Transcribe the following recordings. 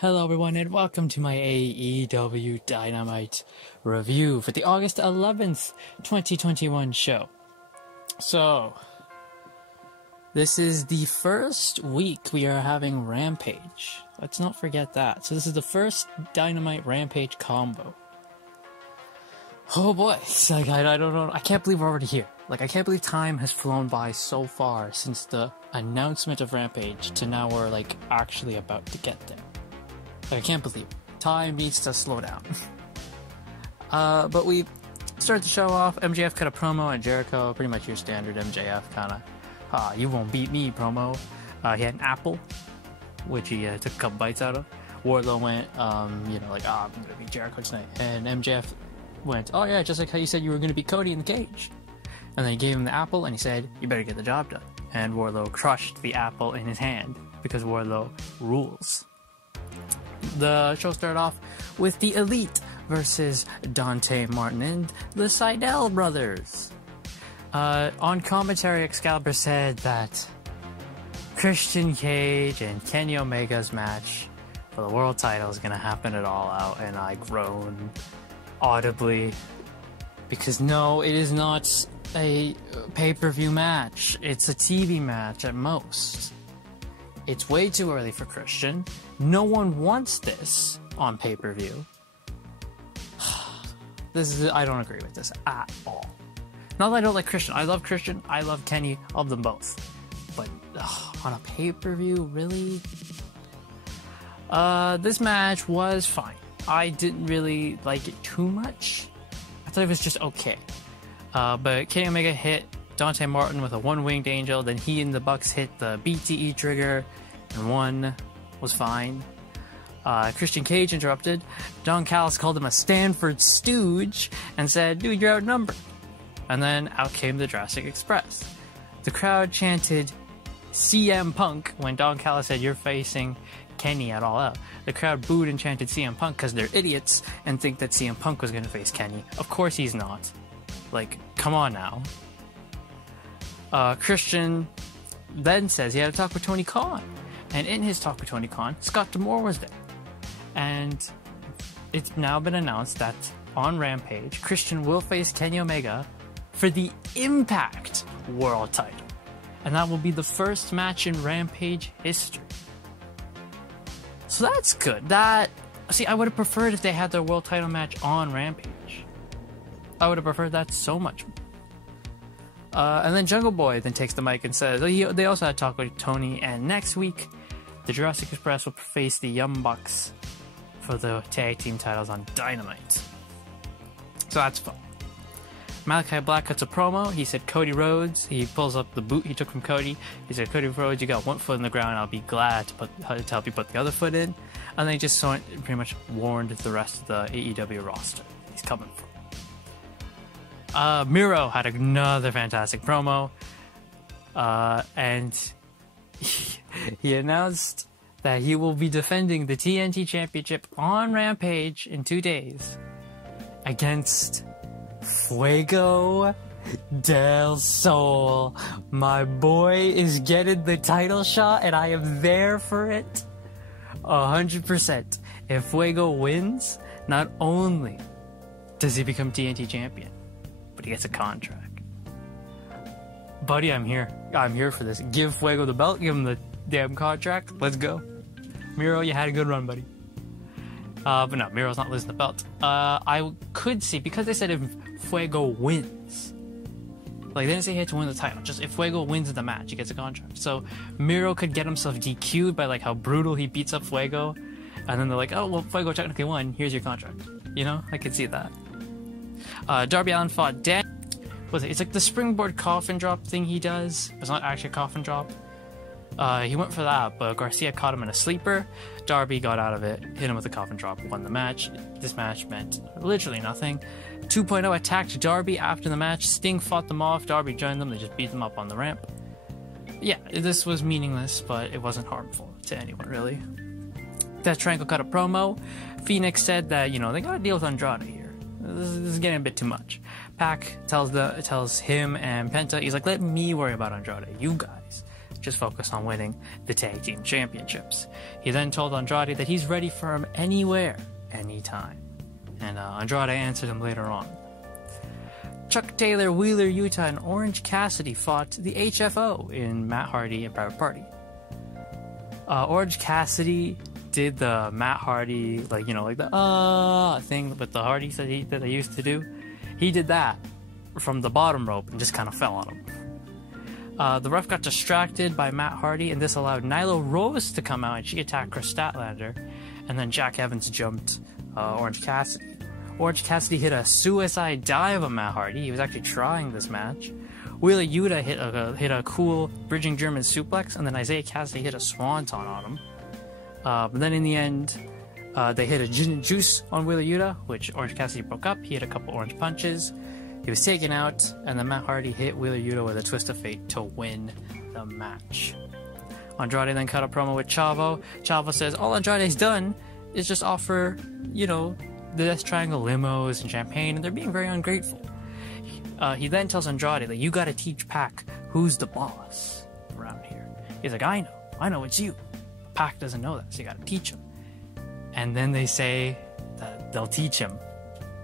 Hello everyone and welcome to my AEW Dynamite review for the August 11th, 2021 show. So, this is the first week we are having Rampage. Let's not forget that. So this is the first Dynamite Rampage combo. Oh boy, it's like, I don't know, I can't believe we're already here. Like, I can't believe time has flown by so far since the announcement of Rampage to now we're like actually about to get there. Like, I can't believe it. Time needs to slow down. But we started the show off. MJF cut a promo at Jericho, pretty much your standard MJF kind of, you won't beat me promo. He had an apple, which he took a couple bites out of. Wardlow went, I'm gonna beat Jericho tonight. And MJF went, oh yeah, just like how you said you were gonna beat Cody in the cage. And then he gave him the apple and he said, you better get the job done. And Wardlow crushed the apple in his hand because Wardlow rules. The show started off with the Elite versus Dante Martin and the Seidel brothers. On commentary, Excalibur said that Christian Cage and Kenny Omega's match for the world title is going to happen at All Out, and I groaned audibly because no, it is not a pay-per-view match. It's a TV match at most. It's way too early for Christian. No one wants this on pay-per-view. I don't agree with this at all. Not that I don't like Christian. I love Christian. I love Kenny. I love them both. But on a pay-per-view, really? This match was fine. I didn't really like it too much. I thought it was just okay. But Kenny Omega hit Dante Martin with a one-winged angel, then he and the Bucks hit the BTE trigger, and one was fine. Christian Cage interrupted. Don Callis called him a Stanford stooge and said, dude, you're outnumbered. And then out came the Jurassic Express. The crowd chanted CM Punk when Don Callis said, you're facing Kenny at All Out. The crowd booed and chanted CM Punk because they're idiots and think that CM Punk was going to face Kenny. Of course he's not. Like, come on now. Christian then says he had a talk with Tony Khan. And in his talk with Tony Khan, Scott D'Amore was there. And it's now been announced that on Rampage, Christian will face Kenny Omega for the Impact World title. And that will be the first match in Rampage history. So that's good. See, I would have preferred if they had their world title match on Rampage. I would have preferred that so much more. And then Jungle Boy then takes the mic and says, they also had a talk with Tony, and next week, the Jurassic Express will face the Young Bucks for the tag team titles on Dynamite. So that's fun. Malachi Black cuts a promo. He said, Cody Rhodes, he pulls up the boot he took from Cody. He said, Cody Rhodes, you got one foot in the ground, I'll be glad to help you put the other foot in. And then he just pretty much warned the rest of the AEW roster he's coming for. Miro had another fantastic promo, and he announced that he will be defending the TNT Championship on Rampage in 2 days against Fuego del Sol. My boy is getting the title shot, and I am there for it 100%. If Fuego wins, not only does he become TNT Champion, but he gets a contract. Buddy, I'm here. I'm here for this. Give Fuego the belt. Give him the damn contract. Let's go. Miro, you had a good run, buddy. But no, Miro's not losing the belt. I could see, because they said if Fuego wins, like they didn't say he had to win the title, just if Fuego wins the match, he gets a contract. So Miro could get himself DQ'd by like how brutal he beats up Fuego, and then they're like, oh well, Fuego technically won, here's your contract. You know, I could see that. Darby Allin fought Dan. It's like the springboard coffin drop thing he does. It's not actually a coffin drop. He went for that, but Garcia caught him in a sleeper. Darby got out of it, hit him with a coffin drop, won the match. This match meant literally nothing. 2.0 attacked Darby after the match. Sting fought them off. Darby joined them. They just beat them up on the ramp. Yeah, this was meaningless, but it wasn't harmful to anyone, really. Death Triangle cut a promo. Phoenix said that, they got to deal with Andrade here. This is getting a bit too much. Pac tells him and Penta, he's like, let me worry about Andrade. You guys just focus on winning the tag team championships. He then told Andrade that he's ready for him anywhere, anytime. And Andrade answered him later on. Chuck Taylor, Wheeler Yuta, and Orange Cassidy fought the HFO in Matt Hardy and Private Party. Orange Cassidy did the Matt Hardy, like the thing with the Hardys that they used to do. He did that from the bottom rope and just kind of fell on him. The ref got distracted by Matt Hardy, and this allowed Nyla Rose to come out, and she attacked Chris Statlander, and then Jack Evans jumped Orange Cassidy. Orange Cassidy hit a suicide dive on Matt Hardy. He was actually trying this match. Wheeler Yuta hit a cool bridging German suplex, and then Isaiah Cassidy hit a swanton on him. But then in the end, they hit a gin and juice on Wheeler Yuta, which Orange Cassidy broke up. He hit a couple orange punches. He was taken out, and then Matt Hardy hit Wheeler Yuta with a twist of fate to win the match. Andrade then cut a promo with Chavo. Chavo says all Andrade's done is just offer, the Death Triangle limos and champagne, and they're being very ungrateful. He then tells Andrade that you gotta teach Pac who's the boss around here. He's like, I know it's you. Pac doesn't know that, so you gotta teach him. And then they say that they'll teach him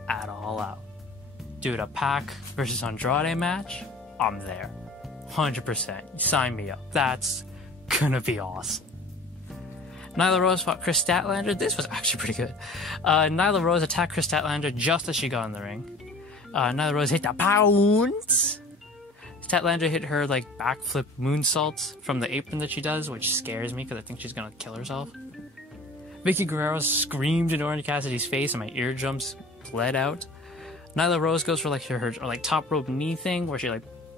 at All Out. Dude, a Pac versus Andrade match? I'm there. 100%. Sign me up. That's gonna be awesome. Nyla Rose fought Chris Statlander. This was actually pretty good. Nyla Rose attacked Chris Statlander just as she got in the ring. Nyla Rose hit the pounce. Statlander hit her backflip moonsaults from the apron that she does, which scares me because I think she's gonna kill herself. Vicky Guerrero screamed in Orange Cassidy's face, and my eardrums bled out. Nyla Rose goes for her top rope knee thing, where she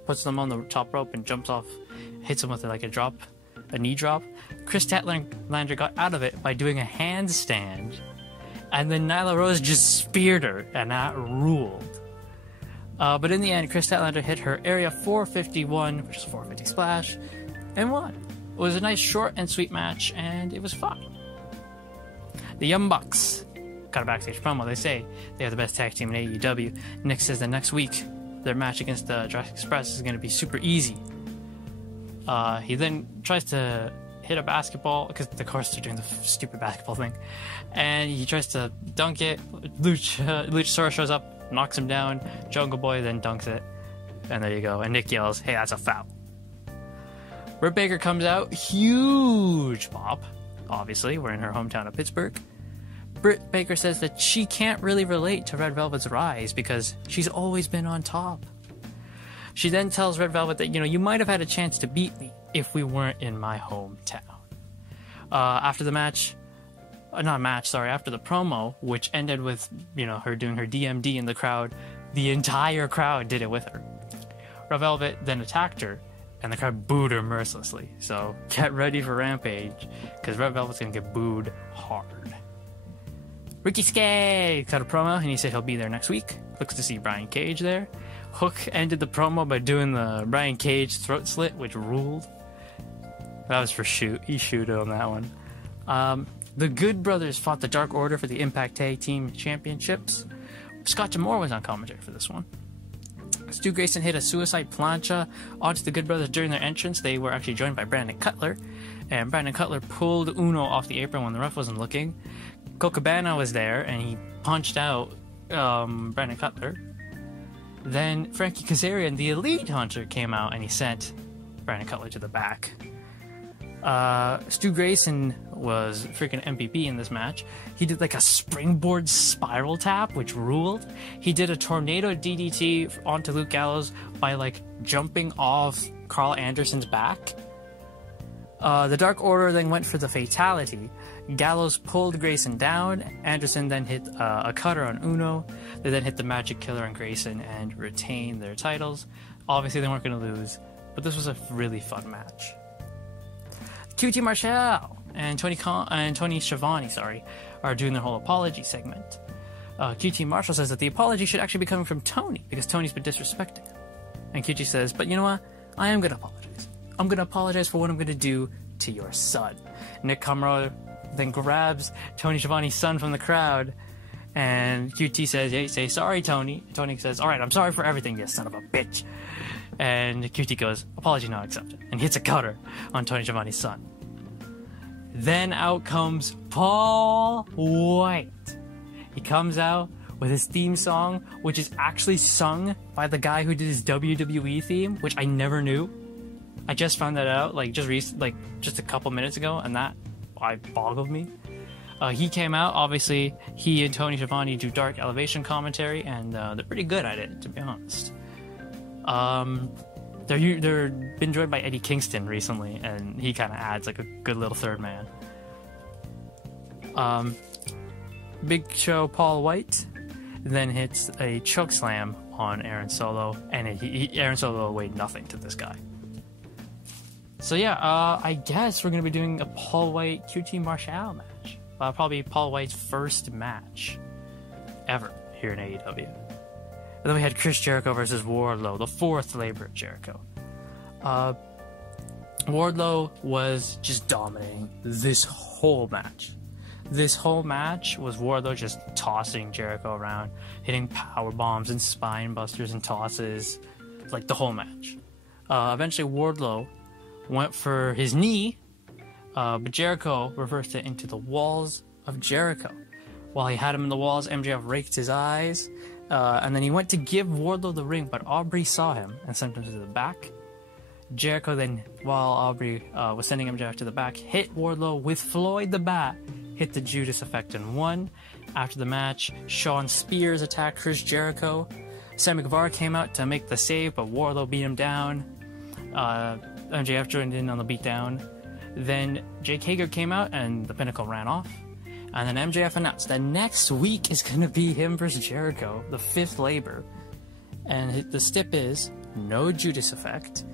puts them on the top rope and jumps off, hits them with a knee drop. Chris Statlander got out of it by doing a handstand, and then Nyla Rose just speared her, and that ruled. But in the end, Chris Statlander hit her Area 451, which is a 450 splash, and won. It was a nice short and sweet match, and it was fun. The Young Bucks got a backstage promo. They say they have the best tag team in AEW. Nick says that next week, their match against the Jurassic Express is going to be super easy. He then tries to hit a basketball, because of course they're doing the stupid basketball thing, and he tries to dunk it. Luchasaurus shows up, knocks him down. Jungle Boy then dunks it, and there you go. And Nick yells, "Hey, that's a foul." Britt Baker comes out, huge pop. Obviously, we're in her hometown of Pittsburgh. Britt Baker says that she can't really relate to Red Velvet's rise because she's always been on top. She then tells Red Velvet that, you might have had a chance to beat me if we weren't in my hometown. After the promo, which ended with, her doing her DMD in the crowd, the entire crowd did it with her. Red Velvet then attacked her, and the crowd booed her mercilessly. So get ready for Rampage, because Red Velvet's going to get booed hard. Ricky Skaggs cut a promo, and he said he'll be there next week. Looks to see Brian Cage there. Hook ended the promo by doing the Brian Cage throat slit, which ruled. That was for shoot. He shooted on that one. The Good Brothers fought the Dark Order for the Impact Tag Team Championships. Scott D'Amore was on commentary for this one. Stu Grayson hit a suicide plancha onto the Good Brothers during their entrance. They were actually joined by Brandon Cutler, and Brandon Cutler pulled Uno off the apron when the ref wasn't looking. Colt Cabana was there, and he punched out Brandon Cutler. Then Frankie Kazarian, the Elite Hunter, came out, and he sent Brandon Cutler to the back. Stu Grayson was freaking MVP in this match. He did a springboard spiral tap, which ruled. He did a tornado DDT onto Luke Gallows by jumping off Carl Anderson's back. The Dark Order then went for the fatality. Gallows pulled Grayson down. Anderson then hit a cutter on Uno. They then hit the Magic Killer on Grayson and retained their titles. Obviously, they weren't going to lose, but this was a really fun match. QT Marshall and Tony Schiavone, are doing their whole apology segment. QT Marshall says that the apology should actually be coming from Tony because Tony's been disrespecting him. And QT says, but you know what? I am going to apologize. I'm going to apologize for what I'm going to do to your son. Nick Comoroto then grabs Tony Schiavone's son from the crowd, and QT says, hey, say sorry, Tony. Tony says, all right, I'm sorry for everything, you son of a bitch. And QT goes, apology not accepted, and hits a cutter on Tony Schiavone's son. Then out comes Paul White. He comes out with his theme song, which is actually sung by the guy who did his WWE theme, which I never knew. I just found that out just a couple minutes ago, and that boggled me. He came out, obviously, he and Tony Schiavone do Dark Elevation commentary, and they're pretty good at it, to be honest. They're been joined by Eddie Kingston recently, and he kind of adds like a good little third man. Big Show Paul White then hits a choke slam on Aaron Solo, and Aaron Solo weighed nothing to this guy. So yeah, I guess we're gonna be doing a Paul White QT Marshall match. Probably Paul White's first match ever here in AEW. And then we had Chris Jericho versus Wardlow, the fourth labor of Jericho. Wardlow was just dominating this whole match. This whole match was Wardlow just tossing Jericho around, hitting power bombs and spine busters and tosses, like the whole match. Eventually Wardlow went for his knee, but Jericho reversed it into the walls of Jericho. While he had him in the walls, MJF raked his eyes, and then he went to give Wardlow the ring, but Aubrey saw him and sent him to the back. Jericho then, while Aubrey was sending MJF to the back, hit Wardlow with Floyd the Bat, hit the Judas effect and won. After the match, Shawn Spears attacked Chris Jericho. Sammy Guevara came out to make the save, but Wardlow beat him down. MJF joined in on the beatdown. Then Jake Hager came out and the Pinnacle ran off. And then MJF announced that next week is going to be him versus Jericho, the fifth labor. And the stip is no Judas effect.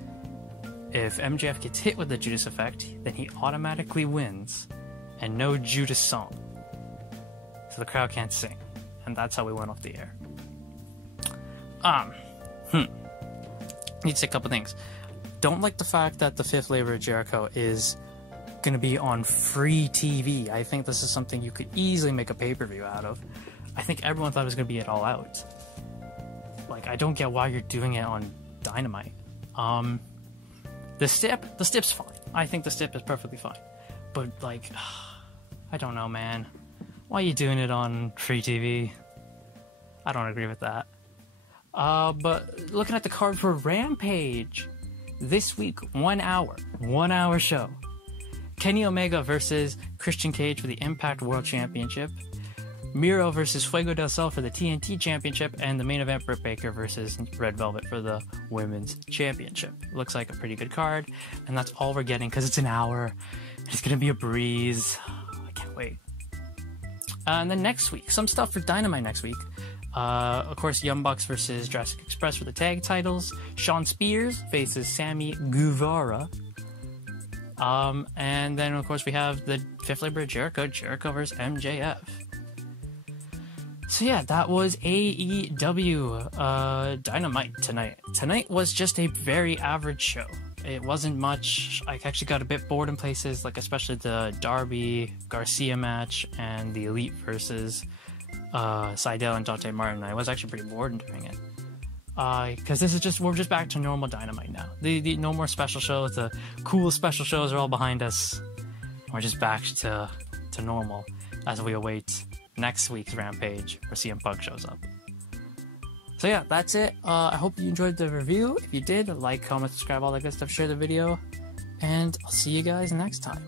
If MJF gets hit with the Judas effect, then he automatically wins. And no Judas song. So the crowd can't sing. And that's how we went off the air. Need to say a couple things. Don't like the fact that the fifth labor of Jericho is going to be on free TV. I think this is something you could easily make a pay-per-view out of. I think everyone thought it was going to be at All Out. Like, I don't get why you're doing it on Dynamite. The stip's fine. I think the stip is perfectly fine. But, like, I don't know, man. Why are you doing it on free TV? I don't agree with that. But looking at the card for Rampage, this week, 1 hour show. Kenny Omega versus Christian Cage for the Impact World Championship. Miro versus Fuego del Sol for the TNT Championship, and the main event, Britt Baker versus Red Velvet for the Women's Championship. Looks like a pretty good card, and that's all we're getting because it's an hour. It's gonna be a breeze. I can't wait. And then next week, some stuff for Dynamite next week. Of course, Young Bucks versus Jurassic Express for the tag titles. Shawn Spears faces Sammy Guevara. And then of course we have the fifth labor of Jericho versus MJF. So yeah, that was AEW Dynamite tonight. Tonight was just a very average show. It wasn't much. I actually got a bit bored in places, like especially the Darby Garcia match and the Elite versus Seidel and Dante Martin. I was actually pretty bored during it. Because we're just back to normal Dynamite now. The no more special shows. The cool special shows are all behind us. We're just back to normal as we await next week's Rampage where CM Punk shows up. So yeah, that's it. I hope you enjoyed the review. If you did, like, comment, subscribe, all that good stuff. Share the video, and I'll see you guys next time.